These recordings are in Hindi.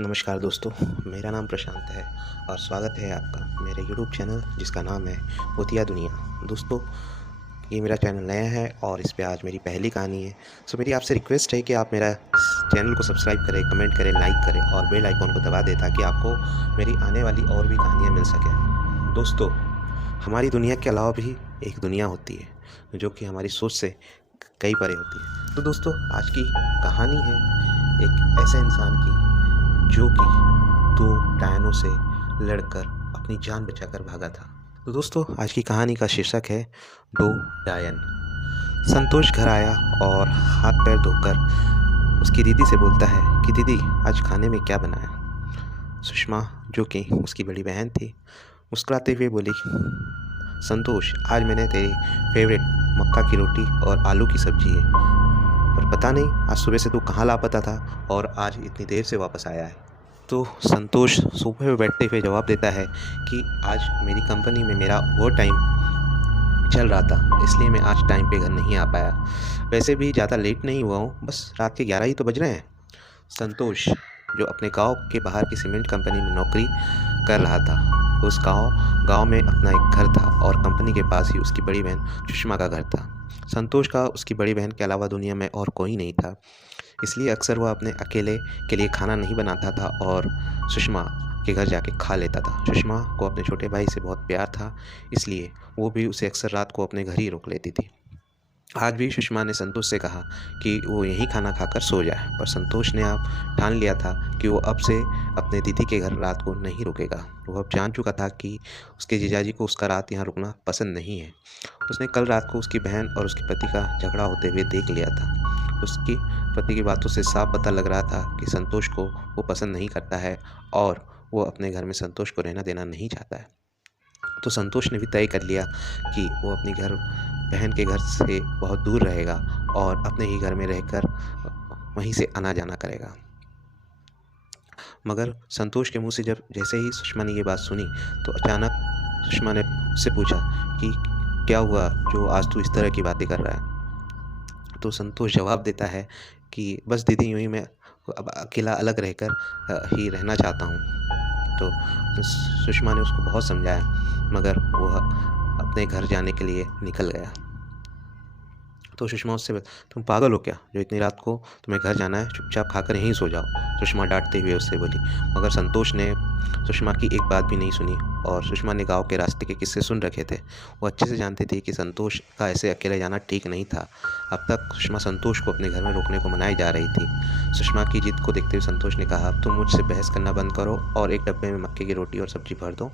नमस्कार दोस्तों, मेरा नाम प्रशांत है और स्वागत है आपका मेरे यूट्यूब चैनल जिसका नाम है भूतिया दुनिया। दोस्तों, ये मेरा चैनल नया है और इस पे आज मेरी पहली कहानी है। सो मेरी आपसे रिक्वेस्ट है कि आप मेरा चैनल को सब्सक्राइब करें, कमेंट करें, लाइक करें और बेल आइकॉन को दबा दें ताकि आपको मेरी आने वाली और भी कहानियाँ मिल सकें। दोस्तों, हमारी दुनिया के अलावा भी एक दुनिया होती है जो कि हमारी सोच से कई परे होती है। तो दोस्तों, आज की कहानी है एक ऐसे इंसान की जो कि 2 डायनों से लड़कर अपनी जान बचाकर भागा था। तो दोस्तों, आज की कहानी का शीर्षक है 2 डायन। संतोष घर आया और हाथ पैर धोकर उसकी दीदी से बोलता है कि दीदी, आज खाने में क्या बनाया। सुषमा, जो कि उसकी बड़ी बहन थी, मुस्कुराते हुए बोली, संतोष, आज मैंने तेरी फेवरेट मक्का की रोटी और आलू की सब्जी है। पर पता नहीं आज सुबह से तू कहाँ लापता था और आज इतनी देर से वापस आया है। तो संतोष सोफे पे बैठते हुए जवाब देता है कि आज मेरी कंपनी में मेरा ओवर टाइम चल रहा था, इसलिए मैं आज टाइम पे घर नहीं आ पाया। वैसे भी ज़्यादा लेट नहीं हुआ हूँ, बस रात के 11 ही तो बज रहे हैं। संतोष, जो अपने गांव के बाहर की सीमेंट कंपनी में नौकरी कर रहा था, उस गांव में अपना एक घर था और कंपनी के पास ही उसकी बड़ी बहन सुषमा का घर था। संतोष का उसकी बड़ी बहन के अलावा दुनिया में और कोई नहीं था, इसलिए अक्सर वह अपने अकेले के लिए खाना नहीं बनाता था और सुषमा के घर जाके खा लेता था। सुषमा को अपने छोटे भाई से बहुत प्यार था, इसलिए वो भी उसे अक्सर रात को अपने घर ही रोक लेती थी। आज भी सुषमा ने संतोष से कहा कि वो यहीं खाना खाकर सो जाए, पर संतोष ने अब ठान लिया था कि वो अब से अपने दीदी के घर रात को नहीं रुकेगा। वो अब जान चुका था कि उसके जीजाजी को उसका रात यहाँ रुकना पसंद नहीं है। उसने कल रात को उसकी बहन और उसके पति का झगड़ा होते हुए देख लिया था। उसकी पति की बातों से साफ पता लग रहा था कि संतोष को वो पसंद नहीं करता है और वो अपने घर में संतोष को रहना देना नहीं चाहता है। तो संतोष ने भी तय कर लिया कि वो अपनी बहन के घर से बहुत दूर रहेगा और अपने ही घर में रहकर वहीं से आना जाना करेगा। मगर संतोष के मुंह से जैसे ही सुषमा ने ये बात सुनी तो अचानक सुषमा ने उससे पूछा कि क्या हुआ जो आज तू इस तरह की बातें कर रहा है। तो संतोष जवाब देता है कि बस दीदी, यूँ ही मैं अब अकेला अलग रहकर ही रहना चाहता हूँ। तो सुषमा ने उसको बहुत समझाया, मगर वह अपने घर जाने के लिए निकल गया। तो सुषमा उससे, तुम पागल हो क्या, जो इतनी रात को तुम्हें घर जाना है, चुपचाप खाकर यहीं सो जाओ, सुषमा डांटते हुए उससे बोली। मगर संतोष ने सुषमा की एक बात भी नहीं सुनी और सुषमा ने गांव के रास्ते के किस्से सुन रखे थे। वो अच्छे से जानते थे कि संतोष का ऐसे अकेले जाना ठीक नहीं था। अब तक सुषमा संतोष को अपने घर में रोकने को मनाई जा रही थी। सुषमा की जिद को देखते हुए संतोष ने कहा, अब तुम मुझसे बहस करना बंद करो और एक डब्बे में मक्के की रोटी और सब्जी भर दो।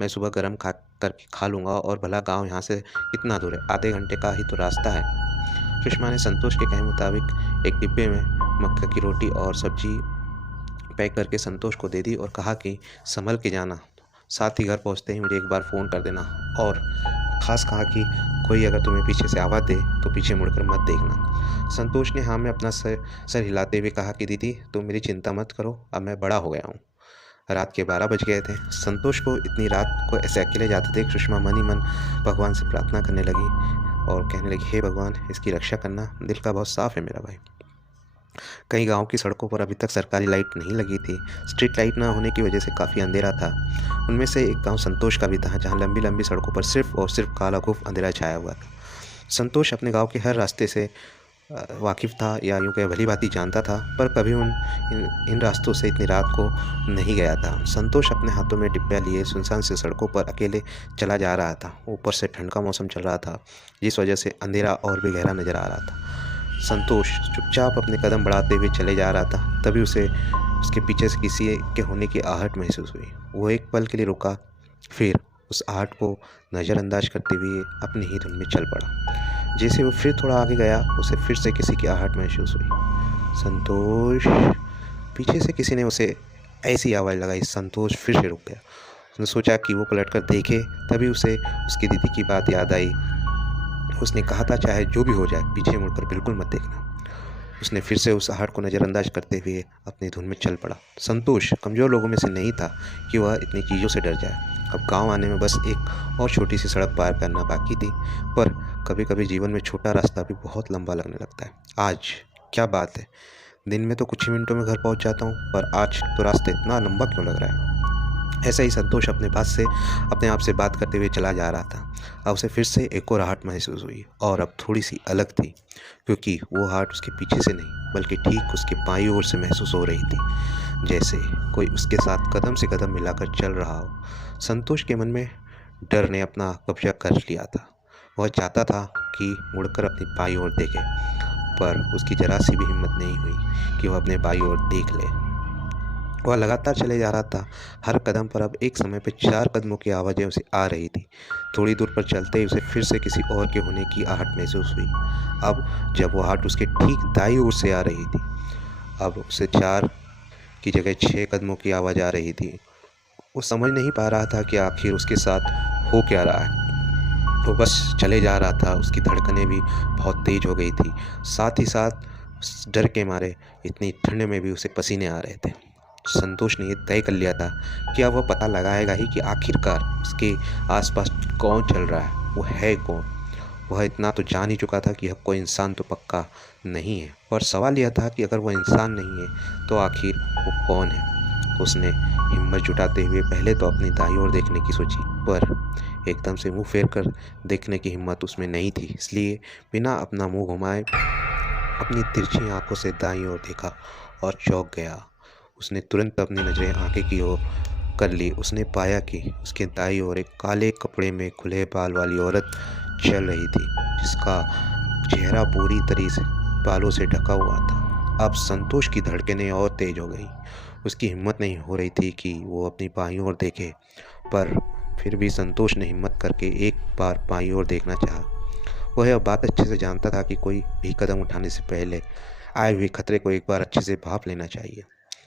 मैं सुबह गर्म करके खा लूँगा और भला गाँव यहाँ से कितना दूर है, आधे घंटे का ही तो रास्ता है। सुषमा ने संतोष के कहे मुताबिक एक डिब्बे में मक्का की रोटी और सब्जी पैक करके संतोष को दे दी और कहा कि संभल के जाना, साथ ही घर पहुंचते ही मुझे एक बार फ़ोन कर देना और ख़ास कहा कि कोई अगर तुम्हें पीछे से आवाज़ दे तो पीछे मुड़कर मत देखना। संतोष ने हाँ में अपना सर हिलाते हुए कहा कि दीदी, तुम मेरी चिंता मत करो, अब मैं बड़ा हो गया हूँ। रात के 12 बज गए थे। संतोष को इतनी रात को ऐसे अकेले जाते देख सुषमा मन ही मन भगवान से प्रार्थना करने लगी और कहने लगी, हे भगवान, इसकी रक्षा करना, दिल का बहुत साफ़ है मेरा भाई। कई गांव की सड़कों पर अभी तक सरकारी लाइट नहीं लगी थी। स्ट्रीट लाइट ना होने की वजह से काफ़ी अंधेरा था। उनमें से एक गांव संतोष का भी था, जहां लंबी लंबी सड़कों पर सिर्फ और सिर्फ काला खूफ अंधेरा छाया हुआ था। संतोष अपने गांव के हर रास्ते से वाकिफ़ था, या यूँ कह भली भांति जानता था, पर कभी इन रास्तों से इतनी रात को नहीं गया था। संतोष अपने हाथों में डिब्बा लिए सुनसान से सड़कों पर अकेले चला जा रहा था। ऊपर से ठंड का मौसम चल रहा था, जिस वजह से अंधेरा और भी गहरा नज़र आ रहा था। संतोष चुपचाप अपने कदम बढ़ाते हुए चले जा रहा था। तभी उसे उसके पीछे से किसी के होने की आहट महसूस हुई। वो एक पल के लिए रुका, फिर उस आहट को नज़रअंदाज करते हुए अपनी ही धुन में चल पड़ा। जैसे वो फिर थोड़ा आगे गया, उसे फिर से किसी की आहट महसूस हुई। संतोष, पीछे से किसी ने उसे ऐसी आवाज़ लगाई। संतोष फिर से रुक गया। उसने सोचा कि वो पलटकर देखे, तभी उसे उसकी दीदी की बात याद आई। उसने कहा था, चाहे जो भी हो जाए, पीछे मुड़कर बिल्कुल मत देखना। उसने फिर से उस आहट को नज़रअंदाज करते हुए अपनी धुन में चल पड़ा। संतोष कमज़ोर लोगों में से नहीं था कि वह इतनी चीज़ों से डर जाए। अब गांव आने में बस एक और छोटी सी सड़क पार करना बाकी थी, पर कभी कभी जीवन में छोटा रास्ता भी बहुत लंबा लगने लगता है। आज क्या बात है, दिन में तो कुछ ही मिनटों में घर पहुंच जाता हूँ, पर आज तो रास्ता इतना लंबा क्यों लग रहा है? ऐसा ही संतोष अपने आप से बात करते हुए चला जा रहा था। अब उसे फिर से एक और आहट महसूस हुई, और अब थोड़ी-सी अलग थी, क्योंकि वो आहट उसके पीछे से नहीं, बल्कि ठीक उसके बाईं ओर से महसूस हो रही थी, जैसे कोई उसके साथ कदम से कदम मिलाकर चल रहा हो। संतोष के मन में डर ने अपना कब्जा कर लिया था। वह चाहता था कि मुड़कर अपनी बाईं ओर देखे, पर उसकी ज़रा-सी भी हिम्मत नहीं हुई कि वह अपने बाईं ओर देख ले। वह लगातार चले जा रहा था। हर कदम पर अब एक समय पे 4 कदमों की आवाज़ें उसे आ रही थी। थोड़ी दूर पर चलते ही उसे फिर से किसी और के होने की आहट महसूस हुई। अब जब वो आहट उसके ठीक दाईं ओर से आ रही थी, अब उसे 4 की जगह 6 कदमों की आवाज़ आ रही थी। वो समझ नहीं पा रहा था कि आखिर उसके साथ हो क्या रहा है। वो बस चले जा रहा था, उसकी धड़कनें भी बहुत तेज़ हो गई थी। साथ ही साथ उस डर के मारे इतनी ठंड में भी उसे पसीने आ रहे थे। संतोष ने ये तय कर लिया था कि अब वह पता लगाएगा ही कि आखिरकार उसके आस-पास कौन चल रहा है, वो है कौन? वह इतना तो जान ही चुका था कि अब कोई इंसान तो पक्का नहीं है, पर सवाल यह था कि अगर वह इंसान नहीं है, तो आखिर वो कौन है? उसने हिम्मत जुटाते हुए पहले तो अपनी दाईं ओर देखने की सोची, पर एकदम से मुँह फेर कर देखने की हिम्मत उसमें नहीं थी। इसलिए बिना अपना मुँह घुमाए अपनी तिरछी आँखों से दाईं ओर देखा और चौंक गया। उसने तुरंत अपनी नज़रें आगे की ओर कर ली। उसने पाया कि उसके दाईं ओर एक काले कपड़े में खुले बाल वाली औरत चल रही थी, जिसका चेहरा पूरी तरह से बालों से ढका हुआ था। अब संतोष की धड़कनें और तेज हो गई। उसकी हिम्मत नहीं हो रही थी कि वो अपनी बाईं ओर देखे, पर फिर भी संतोष ने हिम्मत करके एक बार बाईं ओर देखना चाहा। वह यह बात अच्छे से जानता था कि कोई भी कदम उठाने से पहले आए हुए खतरे को एक बार अच्छे से भांप लेना चाहिए।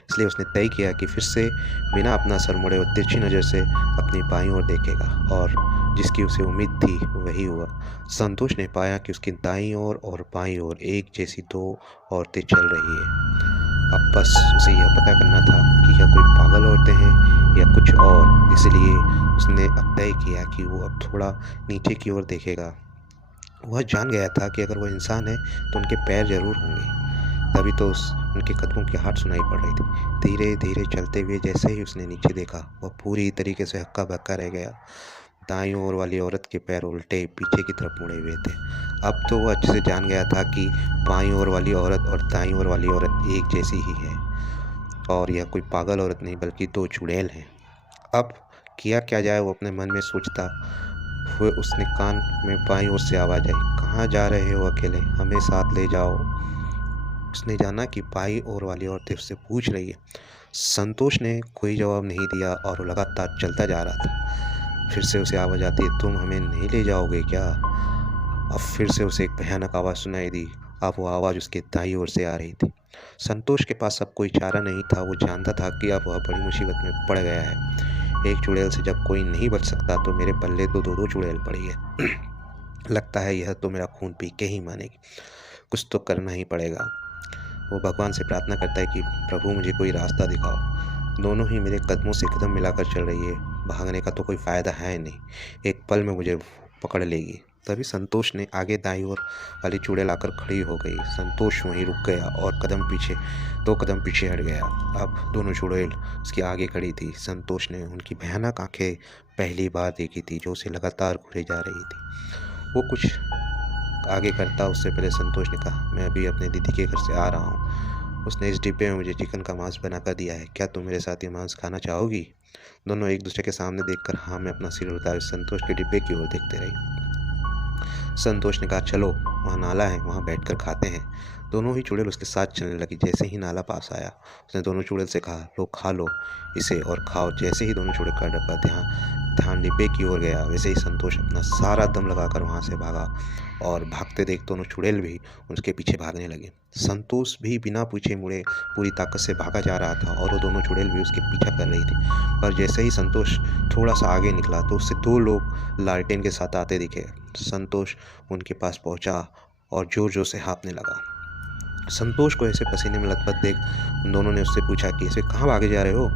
इसलिए उसने तय किया कि फिर से बिना अपना सर मुड़े और तिरछी नज़र से अपनी बाईं ओर देखेगा, और जिसकी उसे उम्मीद थी वही हुआ। संतोष ने पाया कि उसकी दाईं ओर और बाईं ओर एक जैसी 2 औरतें चल रही है। अब बस उसे यह पता करना था कि यह कोई पागल औरतें हैं या कुछ और। इसलिए उसने अब तय किया कि वो अब थोड़ा नीचे की ओर देखेगा। वह जान गया था कि अगर वह इंसान है तो उनके पैर ज़रूर होंगे। तभी तो उनके कदमों की आहट सुनाई पड़ रही थी। धीरे-धीरे चलते हुए जैसे ही उसने नीचे देखा, वह पूरी तरीके से हक्का-बक्का रह गया। दाईं ओर वाली औरत के पैर उल्टे पीछे की तरफ मुड़े हुए थे। अब तो वह अच्छे से जान गया था कि बाईं ओर वाली औरत और दाईं ओर वाली औरत एक जैसी ही है, और यह कोई पागल औरत नहीं बल्कि 2 चुड़ैल हैं। अब किया क्या जाए, वो अपने मन में सोचता हुए उसने कान में बाईं ओर से आवाज़ आई, "कहाँ जा रहे हो अकेले? हमें साथ ले जाओ।" उसने जाना कि बाईं ओर वाली औरतें उससे पूछ रही है। संतोष ने कोई जवाब नहीं दिया और वो लगातार चलता जा रहा था। फिर से उसे आवाज़ आती है, "तुम हमें नहीं ले जाओगे क्या?" अब फिर से उसे एक भयानक आवाज़ सुनाई दी। अब वो आवाज़ उसके दाईं ओर से आ रही थी। संतोष के पास अब कोई चारा नहीं था। वो जानता था कि अब वह बड़ी मुसीबत में पड़ गया है। एक चुड़ैल से जब कोई नहीं बच सकता, तो मेरे पल्ले तो 2-2 चुड़ैल पड़ी है। लगता है यह तो मेरा खून पी के ही मानेगी। कुछ तो करना ही पड़ेगा। वो भगवान से प्रार्थना करता है कि प्रभु मुझे कोई रास्ता दिखाओ। दोनों ही मेरे कदमों से कदम मिलाकर चल रही है। भागने का तो कोई फ़ायदा है नहीं। एक पल में मुझे पकड़ लेगी। तभी संतोष ने आगे दाईं ओर वाली चुड़ैल आकर खड़ी हो गई। संतोष वहीं रुक गया और 2 कदम पीछे हट गया। अब दोनों चुड़ैल उसके आगे खड़ी थी। संतोष ने उनकी भयानक आँखें पहली बार देखी थी, जो उसे लगातार घूरे जा रही थी। वो कुछ आगे करता उससे पहले संतोष ने कहा, "मैं अभी अपने दीदी के घर से आ रहा हूँ। उसने इस डिब्बे में मुझे चिकन का मांस बनाकर दिया है। क्या तुम मेरे साथ ये मांस खाना चाहोगी?" दोनों एक दूसरे के सामने देखकर हाँ में अपना सिर उठाए संतोष के डिब्बे की ओर देखते रहे। संतोष ने कहा, "चलो, वहाँ नाला है, वहाँ बैठकर खाते हैं।" दोनों ही चुड़ैल उसके साथ चलने लगी। जैसे ही नाला पास आया, उसने दोनों चुड़ैल से कहा, "लो, खा लो इसे और खाओ।" जैसे ही दोनों चुड़ैल का डब्बा ध्यान ध्यान डिब्बे की ओर गया, वैसे ही संतोष अपना सारा दम लगाकर वहाँ से भागा, और भागते देख दोनों चुड़ैल भी उसके पीछे भागने लगे। संतोष भी बिना पीछे मुड़े पूरी ताकत से भागा जा रहा था, और वो दोनों चुड़ैल भी उसके पीछा कर रही थी। पर जैसे ही संतोष थोड़ा-सा आगे निकला, तो उससे 2 लोग लालटेन के साथ आते दिखे। संतोष उनके पास पहुंचा और जोर-जोर से हाँफने लगा। संतोष को ऐसे पसीने में लथपथ देख उन दोनों ने उससे पूछा कि ऐसे कहाँ भागे जा रहे हो?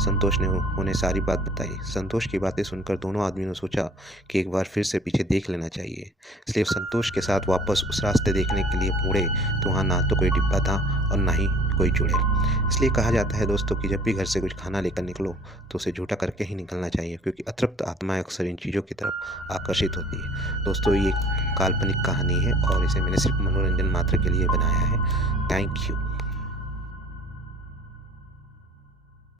संतोष ने उन्हें सारी बात बताई। संतोष की बातें सुनकर दोनों आदमियों ने सोचा कि एक बार फिर से पीछे देख लेना चाहिए। इसलिए संतोष के साथ वापस उस रास्ते देखने के लिए मुड़े, तो वहाँ ना तो कोई डिब्बा था और ना ही कोई जुड़े। इसलिए कहा जाता है दोस्तों कि जब भी घर से कुछ खाना लेकर निकलो तो उसे झूठा करके ही निकलना चाहिए, क्योंकि अतृप्त आत्माएँ अक्सर इन चीज़ों की तरफ आकर्षित होती है। दोस्तों, ये एक काल्पनिक कहानी है और इसे मैंने सिर्फ़ मनोरंजन मात्र के लिए बनाया है। Thank you.